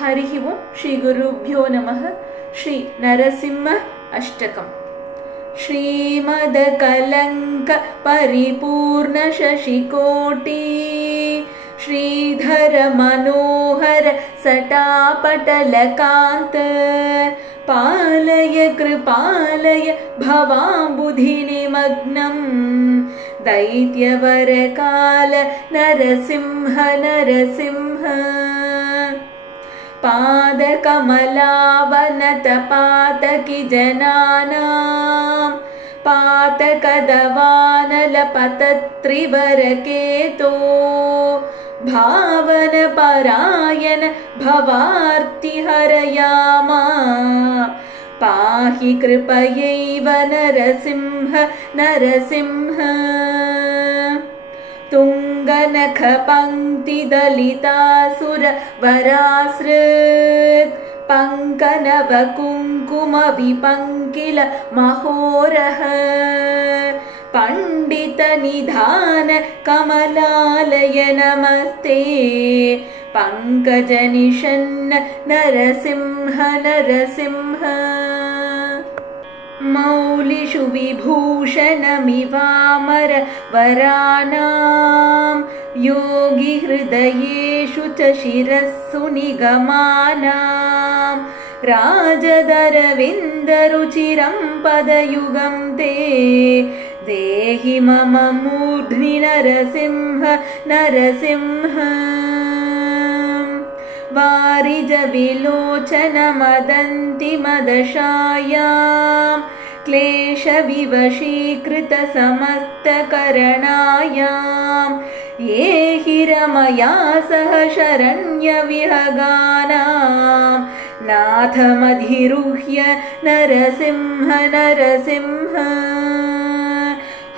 हरिः ओं श्री गुरुभ्यो नमः। श्री नरसिंह अष्टकम्। श्रीमदकलंक परिपूर्ण शशिकोटि श्रीधर मनोहर सटापटलकान्त पालय कृपालय भवाम्बुधिनिमग्नम् दैत्यवरकाल नरसिंह नरसिंह। पादकमलावनतपातकी जनानां पातकदवानलपतत्रिवरकेतो भावनपरायण भवार्तिहरयामा पाहि कृपयैव नरसिंह नरसिंह। तुङ्गनखपङ्क्तिदलितासुरवरासृत् पङ्कनवकुङ्कुमविपङ्किल महोरः पण्डितनिधान कमलालय नमस्ते पङ्कजनिषन्न नरसिंह नरसिंह। मौलिषु विभूषणमिवामर वरानां योगिहृदयेषु च शिरस्सु निगमानां राजदरविन्दरुचिरं पदयुगं ते देहि मम मूर्ध्नि नरसिंह नरसिंह। वारिज विलोचनमदन्ति मदशायां क्लेशविवशीकृत समस्तकरणायां ये हि रमया सह शरण्यविहगानां नाथमधिरुह्य नरसिंह नरसिंह।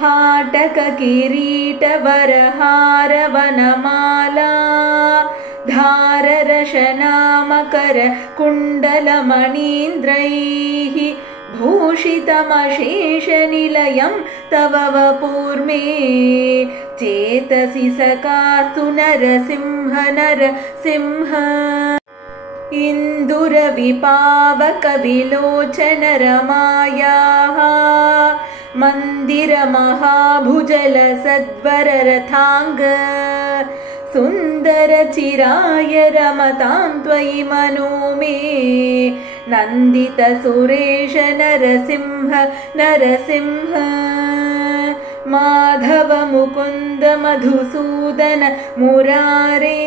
हाटककिरीटवरहारवनमाला धाररशनामकर कुण्डलमणीन्द्रैः भूषितमशेषनिलयं तव वपुर्मे चेतसि सखास्तु नरसिंह नरसिंह। इन्दुरविपावकविलोचन रमायाः मन्दिरमहाभुजलसद्वररथाङ्ग सुन्दरचिराय रमतां त्वयि मनो मे नन्दितसुरेश नरसिंह नरसिंह। माधव मुकुन्द मधुसूदन मुरारे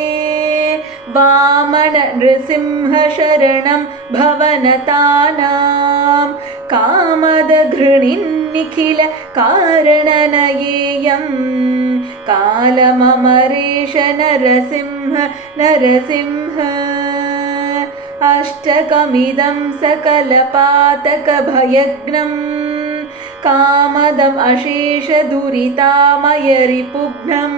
वामन नृसिंह शरणं भवनतानां कामदघृणिन्निखिल कारणनयेयं कालममरेश नरसिंह नरसिंह। अष्टकमिदं सकलपातकभयग्नं कामदम् अशेषदुरितामयरिपुघ्नं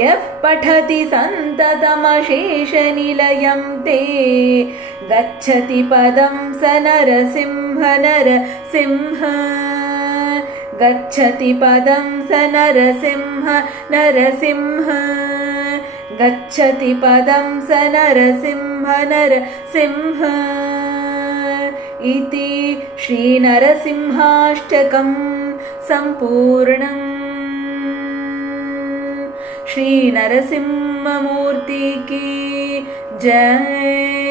यः पठति सन्ततमशेषनिलयं ते गच्छति पदं स नरसिंह नरसिंह। गच्छति पदं स नरसिंह नरसिंह। गच्छति पदं स नरसिंह नरसिंह। इति श्रीनरसिंहाष्टकं सम्पूर्णम्। श्री नरसिंहमूर्ति की जय।